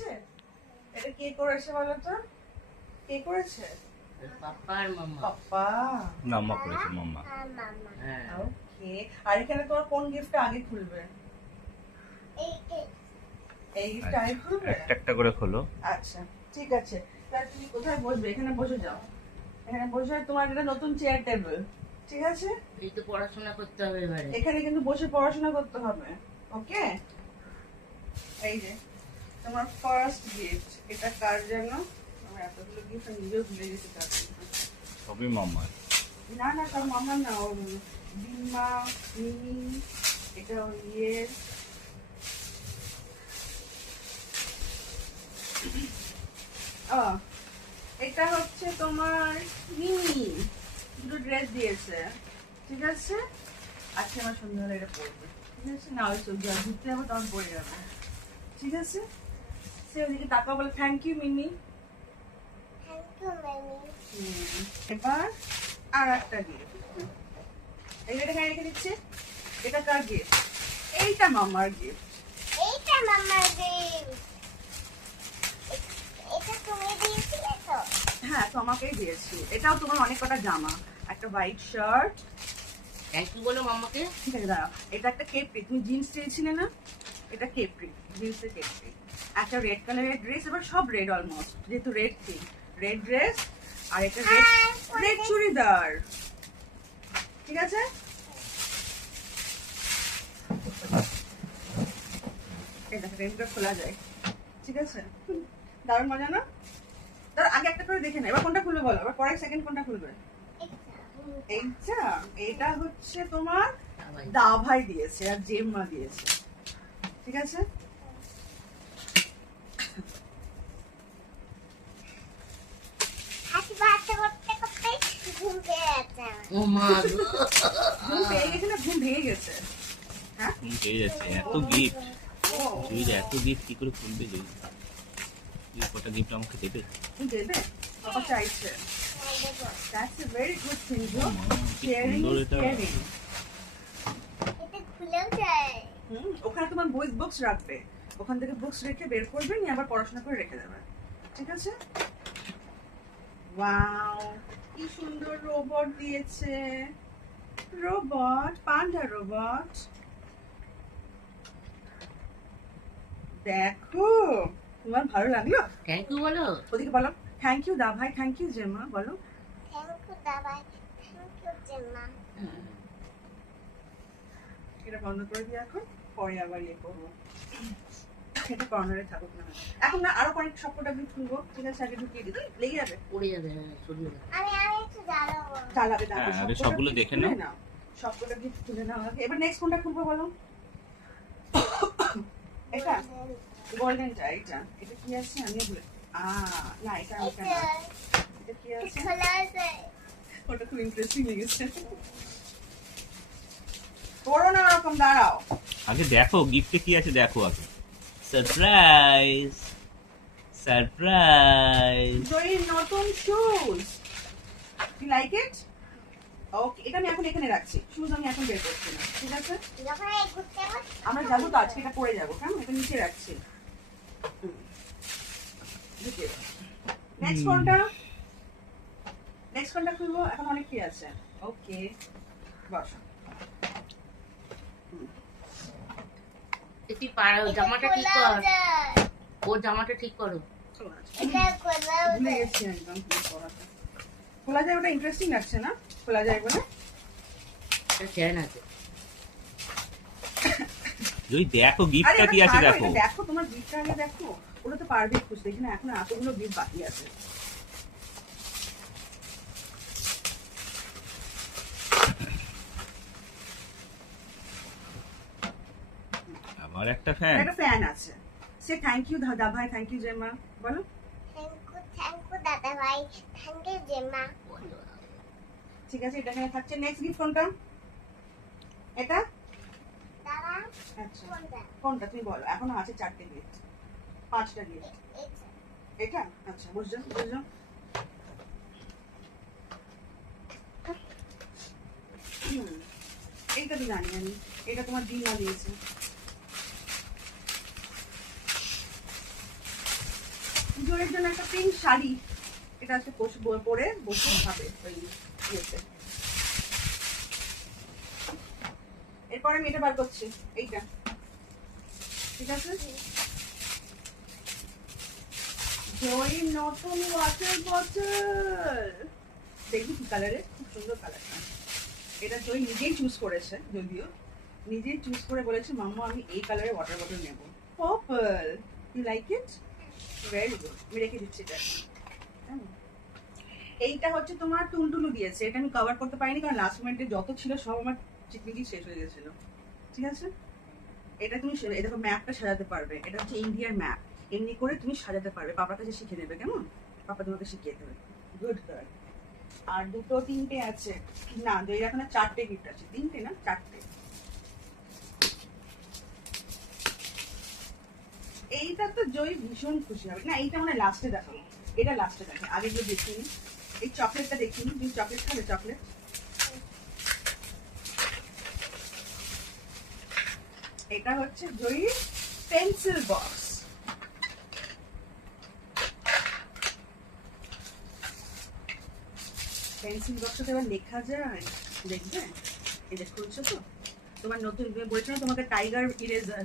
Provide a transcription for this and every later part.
হচ্ছে? এটা কে করেছে বলো তো? কে করেছে? পাপা আর মাম্মা। পাপ্পা। মাম্মা করেছে, মাম্মা। হ্যাঁ। ওকে। আর এখানে তোমার কোন গিফটটা আগে খুলবে? এই গিফটটা আগে খুলবে? একটা একটা করে খোলো। আচ্ছা, ঠিক আছে। তাহলে তুমি কোথায় বসবে? এখানে বসে যাও। এখানে বসে তোমার একটা নতুন চেয়ার টেবিল। ঠিক আছে? এই তো পড়াশোনা করতে হবে এবারে। এখানে কিন্তু বসে পড়াশোনা করতে হবে। ওকে? এই যে তোমার ফার্স্ট গিফট। এটা কার জানো? আমার এতগুলো গিফট আমি নিজেও ভুলে গেছি কার জন্য। সবই মাম্মা। না না, তার মামা না, ওর বিমা, মিনি, এটা ওর ইয়ের। এটা হচ্ছে তোমার মিনি, দুটো ড্রেস দিয়েছে। ঠিক আছে? আজকে আমার সন্ধ্যাবেলা এটা পরবে। ঠিক আছে? না ওই সব ঘুরতে যাবো তখন পরে যাবো। ঠিক আছে? সে ওদিকে তাকাও, বলে থ্যাংক ইউ মিনি। এবার আর একটা গিফট। এইটা এখানে রেখে দিচ্ছি। এটা কার গিফট? এইটা মামার গিফট। হ্যাঁ, তোমাকেই দিয়েছি। এটাও তোমার অনেক কটা জামা, একটা হোয়াইট শার্ট। থ্যাংক ইউ বলো মাম্মাকে। ঠিক আছে, দাঁড়াও। এটা একটা কেপরি, তুমি জিন্স চেয়েছিলে না? এটা কেপরি, জিন্সের কেপরি। একটা রেড কালারের ড্রেস, এবার সব রেড অলমোস্ট, যেহেতু রেড থিম। রেড ড্রেস আর এটা রেড রেড চুড়িদার। ঠিক আছে? এই দেখো, রেডটা খোলা যায়। ঠিক আছে? দারুণ মজা না? তার আগে একটা করে দেখে না, এবার কোনটা খুলবে বলো, এবার পরে সেকেন্ড কোনটা খুলবে? এইটা, এটা হচ্ছে তোমার দা ভাই দিয়েছে আর জেম্মা দিয়েছে। ঠিক আছে? ও মা গো। ঘুম পেয়ে গেছে না ঘুম ভেঙে গেছে? হ্যাঁ, ঘুম পেয়ে যাচ্ছে, এত গিফট। ও জুই এত গিফট কি করে খুলবে জুই? জুই কটা গিফট আমাকে দেবে? তুমি দেবে? বাবা চাইছে। That's a very good thing, O Joe. মা, কি Sharing সুন্দর is এটা। caring. ওখানে তোমার বই বুকস রাখবে, ওখান থেকে বুকস রেখে বের করবে, নিয়ে আবার পড়াশোনা করে রেখে দেবে। ঠিক আছে? ওয়াও, কি সুন্দর রোবট দিয়েছে। রোবট, পান্ডা রোবট। দেখো, তোমার ভালো লাগলো? থ্যাংক ইউ বলো। ওদিকে বলো থ্যাংক ইউ দা ভাই, থ্যাংক ইউ জেমা, বলো। এটা বন্ধ করে দিই এখন, পরে আবার ইয়ে করবো। এটা কর্নারে থাকুক না, এখন না আরো অনেক সবকটা গিফট খুলবো। ঠিক আছে, আগে ঢুকিয়ে দিই, লেগে যাবে। পড়ে যাবে, হ্যাঁ সরিয়ে যাবে। চালাবে না, হ্যাঁ, আগে সবগুলো দেখে নাও। সবকটা গিফট খুলে নাও আগে। এবার নেক্সট কোনটা খুলবো বলো? এটা গোল্ডেনটা, এটা এটা কি আছে আমি ভুলে, না এটা ওটা না। এটা কি আছে? ওটা খুব ইন্টারেস্টিং লেগেছে। করো না ওরকম, দাঁড়াও। আগে দেখো গিফটে কি আছে, দেখো আগে। Surprise, surprise. জয়ীর নতুন shoes. You like it? Okay, এটা আমি এখন এখানে রাখছি। শুজ আমি এখন বের করছি না। ঠিক আছে? আমরা যাবো তো আজকে, এটা পরে যাবো। কেমন? এটা নিচে রাখছি। নেক্সট কোনটা? নেক্সট কোনটা খুলবো? এখন অনেক কি আছে। ওকে, বসো। তুই পাড়া জামাটা ঠিক কর, ওর জামাটা ঠিক করো। ভুলে গেছি একদম পড়াটা। খোলা যায়, ওটা ইন্টারেস্টিং লাগছে না? খোলা যায় বলে। একটা চেন আছে। জুই দেখো আরে গিফটটা এটা কি আছে ছাড়ো, দেখো। এটা দেখো, তোমার গিফটটা আগে দেখো। ওটা তো পারবে খুঁজতে, এখানে এখন এতগুলো গিফট বাকি আছে। আমার একটা ফ্যান। একটা ফ্যান আছে। সে থ্যাংক ইউ দাদা ভাই, থ্যাংক ইউ জেমা, বলো। ঠিক আছে, এটা এখানে থাকছে। নেক্সট গিফট কোনটা? এটা? আচ্ছা, কোনটা তুমি বলো। এখনো আছে 4টে গিফট, 5টা গিফট। এটা? আচ্ছা, বুঝলাম বুঝলাম। এইটা তো জানি আমি, এটা তোমার দিমা দিয়েছে। জয়ের জন্য একটা পিঙ্ক শাড়ি, এটা আজকে পরে বসে খাবে ওই ইয়েতে। এরপরে আমি এটা বার করছি, এইটা, ঠিক আছে? জয়ের নতুন ওয়াটার বটল, দেখবি কি কালারে, খুব সুন্দর কালারটা। এটা জয় নিজেই চুজ করেছে, যদিও নিজেই চুজ করে বলেছে মাম্মা আমি এই কালারের ওয়াটার বটল নেবো, purple. You like it? Very good, আমি রেখে দিচ্ছি এটা। এইটা হচ্ছে তোমার টুলটুলু দিয়েছে, এটা আমি কভার করতে পারিনি কারণ লাস্ট মোমেন্টে যত ছিল সব আমার চিকমিকি শেষ হয়ে গেছিল, ঠিক আছে? এটা তুমি এই দেখো ম্যাপটা সাজাতে পারবে, এটা হচ্ছে ইন্ডিয়ার ম্যাপ, এমনি করে তুমি সাজাতে পারবে, পাপার কাছে শিখে নেবে, কেমন? পাপা তোমাকে শিখিয়ে দেবে, গুড গার্ল। আর দুটো তিনটে আছে না, জয়ীর এখন 4টে গিফট আছে, 3টে না 4টে। এইটা তো জয়ী ভীষণ খুশি হবে না, এইটা মানে লাস্টে দেখাবো, এটা লাস্টে দেখে, আগে যে দেখিনি। এই চকলেটটা দেখিনি, তুমি চকলেট খাবে? চকলেট, এটা হচ্ছে জয়ীর পেন্সিল বক্স। পেন্সিল বক্সটা এবার লেখা যায়, দেখবে? এটা খুলছো তো, তোমার নতুন বলছো না তোমাকে টাইগার ইরেজার,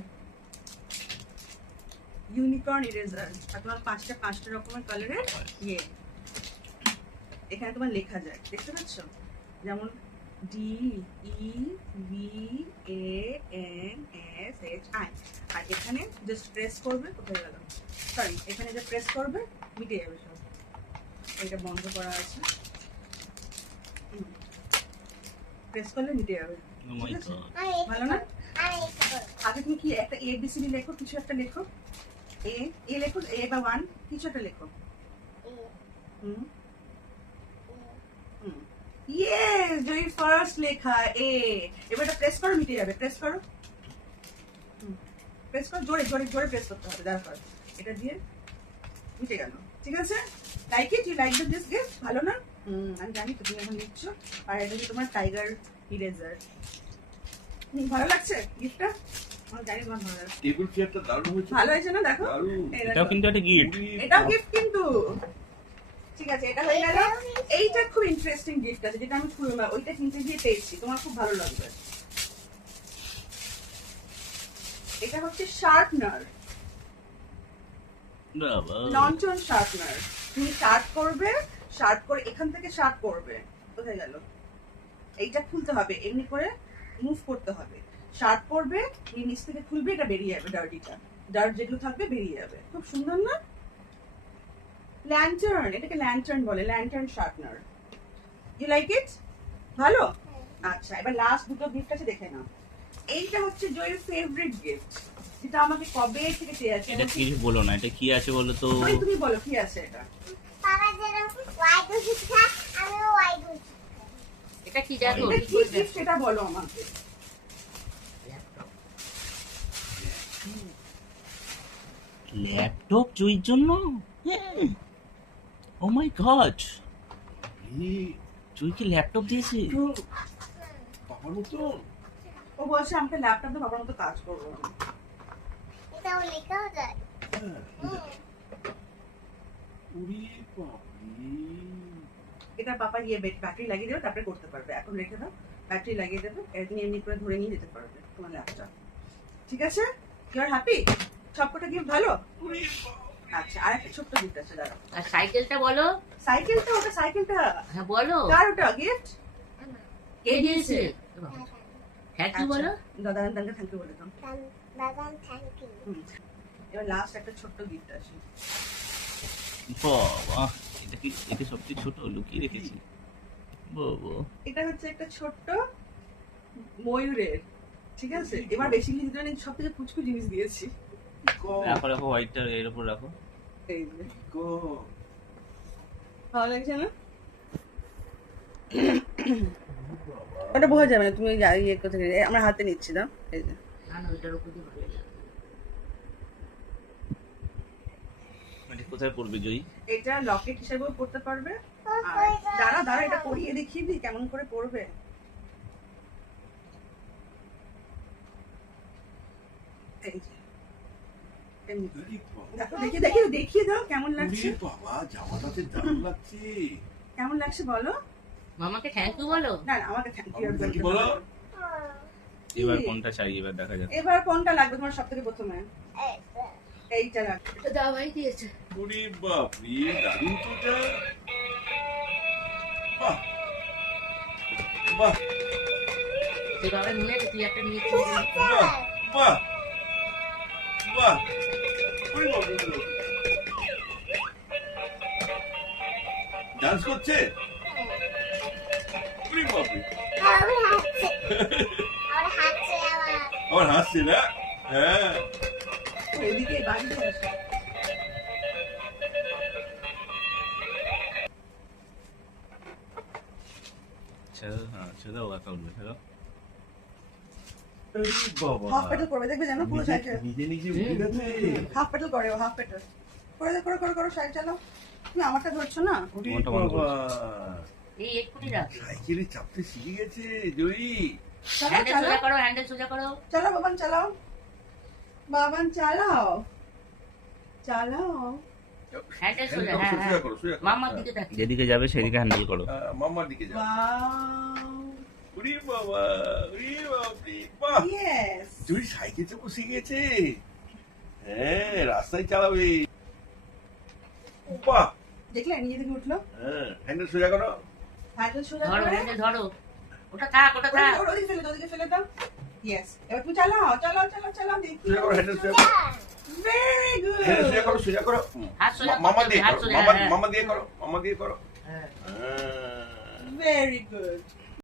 ইউনিকর্ন ইরেজার, আর তোমার পাঁচটা রকমের কালারের ইয়ে, এখানে তোমার লেখা যায়, দেখতে পাচ্ছ? যেমন DEVANSHI, আর এখানে জাস্ট প্রেস করবে, কোথায় গেল, সরি, এখানে যে প্রেস করবে মিটে যাবে সব। এটা বন্ধ করা আছে, প্রেস করলে মিটে যাবে, Oh my ঠিক আছে? God. ভালো না? আগে তুমি কি একটা ABCD লেখো, কিছু একটা লেখো, এ লেখো, এ বা 1 কিছু একটা লেখো। ইয়েস, জয়ী ফার্স্ট লেখা এ। এবার এটা প্রেস করো, মিটে যাবে, প্রেস করো, প্রেস করো, জোরে জোরে জোরে প্রেস করতে হবে, তারপর এটা দিয়ে মিটে গেল, ঠিক আছে? Like it? You like this gift? ভালো না? আমি জানি তো তুমি এখন নিচ্ছ, আর এটা হচ্ছে তোমার টাইগার ইরেজার। ভালো লাগছে গিফটটা? আমি জানি তোমার ভালো লাগছে। টেবিল চেয়ারটা দারুণ হয়েছে। ভালো হয়েছে না? দেখো, দারুণ। এই দেখো। এটাও কিন্তু একটা গিফট। এটাও গিফট কিন্তু, ঠিক আছে? এটা হয়ে গেল। এইটা খুব ইন্টারেস্টিং গিফট আছে, যেটা আমি ওইটা কিনতে গিয়ে পেয়েছি, তোমার খুব ভালো লাগবে। এটা হচ্ছে শার্পনার, বাবা, লন্ঠন শার্পনার। তুমি শার্প করবে, শার্প করে এখান থেকে শার্প করবে, কোথায় গেল? এইটা খুলতে হবে, এমনি করে মুভ করতে হবে, শার্প করবে, এই নিচ থেকে খুলবে, এটা বেরিয়ে যাবে, ডার্ট যেগুলো থাকবে বেরিয়ে যাবে। খুব সুন্দর না? ল্যান্টার্ন, এটাকে ল্যান্টার্ন বলে, lantern sharpener. You like it? ভালো? আচ্ছা, এবার লাস্ট দুটো গিফট আছে, দেখে নাও। এইটা হচ্ছে জয়ের ফেভারিট গিফট, যেটা আমাকে কবে থেকে চেয়ে আছে। এটা কিছু বলো না, এটা কি আছে বলো তো? তুমি বলো কি আছে এটা? এটা কি জানো? এটা কি কি করে গিফট সেটা বলো আমাকে। ল্যাপটপ। ল্যাপটপ জয়ীর জন্য? ও মাই গড, জয়ীকে ল্যাপটপ দিয়েছে? পাপার মতো। ও বলছে আমাকে ল্যাপটপ দিয়ে বাবার মতো কাজ করবো। এটাও লেখাও যায়। হ্যাঁ, উরি বাপরে। এটা পাপা ইয়ে ব্যাটারি লাগিয়ে দেবে, তারপরে করতে পারবে। এখন রেখে দাও, ব্যাটারি লাগিয়ে দেবে, তুমি এমনি করে ধরে নিয়ে যেতে পারবে তোমার ল্যাপটপ, ঠিক আছে? You are happy? সবকটা গিফট ভালো? আচ্ছা, আর একটা ছোট্ট গিফট আছে, দাঁড়াও। আর সাইকেলটা বলো? সাইকেলটা, ওটা সাইকেলটা হ্যাঁ বলো। কার ওটা গিফট? কে দিয়েছে? থ্যাংক ইউ বলো। দাদা দাদাকে থ্যাংক ইউ বলে দাও। দাদা থ্যাংক ইউ। এবার লাস্ট একটা ছোট্ট গিফট আছে। বাবা, এটা কি, এটা সবচেয়ে ছোট লুকিয়ে রেখেছি। বাবা, এটা হচ্ছে একটা ছোট্ট ময়ূরের, ঠিক আছে? এবার বেশি কিছু দিতে সব থেকে পুচকু জিনিস দিয়েছি। রাখো রাখো, হোয়াইটটা এর উপর রাখো। এই যে, গো। ভালো লাগছে না? ওটা বোঝা যাবে না, তুমি ইয়ে কোথায় আমার হাতে নিচ্ছি, দাও। এই যে, না না, ওইটার উপর দিয়ে ভালো লাগে। এটা কোথায় পড়বে জয়ী? এটা লকেট হিসেবেও পড়তে পারবে। আর দাঁড়া দাঁড়া, এটা পরিয়ে দেখিয়ে দিই কেমন করে পড়বে। এই যে, এমনি করে। উরি বাবা। দেখো দেখিয়ে দাও কেমন লাগছে। ওরে বাবা, জামাটাতে দারুণ লাগছে। কেমন লাগছে বলো। মামাকে থ্যাংক ইউ বলো। না আমাকে থ্যাংক ইউ আমাকে thank you বলো। এবার কোনটা চাই এবার দেখা যাক। এবার কোনটা লাগবে তোমার সবথেকে প্রথমে? এইটা লাগবে। এটা দাওয়াই দিয়েছে। ওরে বাপরে, দারুণ তো এটা। বাহ বাহ তুই বাবা নিয়ে তুই একটা নিয়ে বাহ বাহ বাহ। ওরে বাপরে, ডান্স করছে। ওরে বাপরে, আবার হাসছে না? হ্যাঁ, ওইদিকে বাড়িতে আসো। ছেড়ে হ্যাঁ ছেড়ে দাও একা উঠবে ছেড়ে দাও। আরে বাবা, হাফ পেটাল করবে দেখবে জানো পুরো সাইড নিজে নিজে উঠে গেছে। হাফ পেটাল করে হাফ পেটাল করে সাইড চালাও। তুমি আমারটা ধরছো না। ওরে কোনটা বন্ধ বাবা, এই এক্ষুনি রাখ। সাইকেলে চাপতে শিখে গেছে জয়ী। হ্যান্ডেল সোজা করো, হ্যান্ডেল সোজা করো। চালাও বাবান চালাও। বাবান চালাও। হ্যান্ডেল সোজা, হ্যান্ডেল হ্যাঁ সোজা হ্যাঁ। করো, সোজা করো। মামার দিকে তাকিয়ে। যেদিকে যাবে সেদিকে হ্যান্ডেল করো। মাম্মার দিকে যাও। ওয়াও ওরে বাবা, ওরে বাপরে, বাহ। ইয়েস। জয়ী সাইকেল চাপতে শিখে গেছে। হ্যাঁ, রাস্তায় চালাবে। বাহ। দেখলে নিজে থেকে উঠলো। হ্যাঁ, হ্যান্ডেল সোজা করো। হ্যান্ডেল সোজা ধরো, করে হ্যান্ডেল ধরো। ওটা থাক, ওটা থাক। ওদিকে ফেলে দাও। ইয়েস। এবার তুমি চালাও দেখি। সোজা করো, হ্যান্ডেল সোজা করো। Very good. হ্যান্ডেল সোজা করো, সোজা করো। হাত সোজা মামা করতে দিয়ে হবে, হাত করো, সোজা, মামা হ্যাঁ। মামা দিয়ে করো, মামা দিয়ে করো। হ্যাঁ। হ্যাঁ। Very good.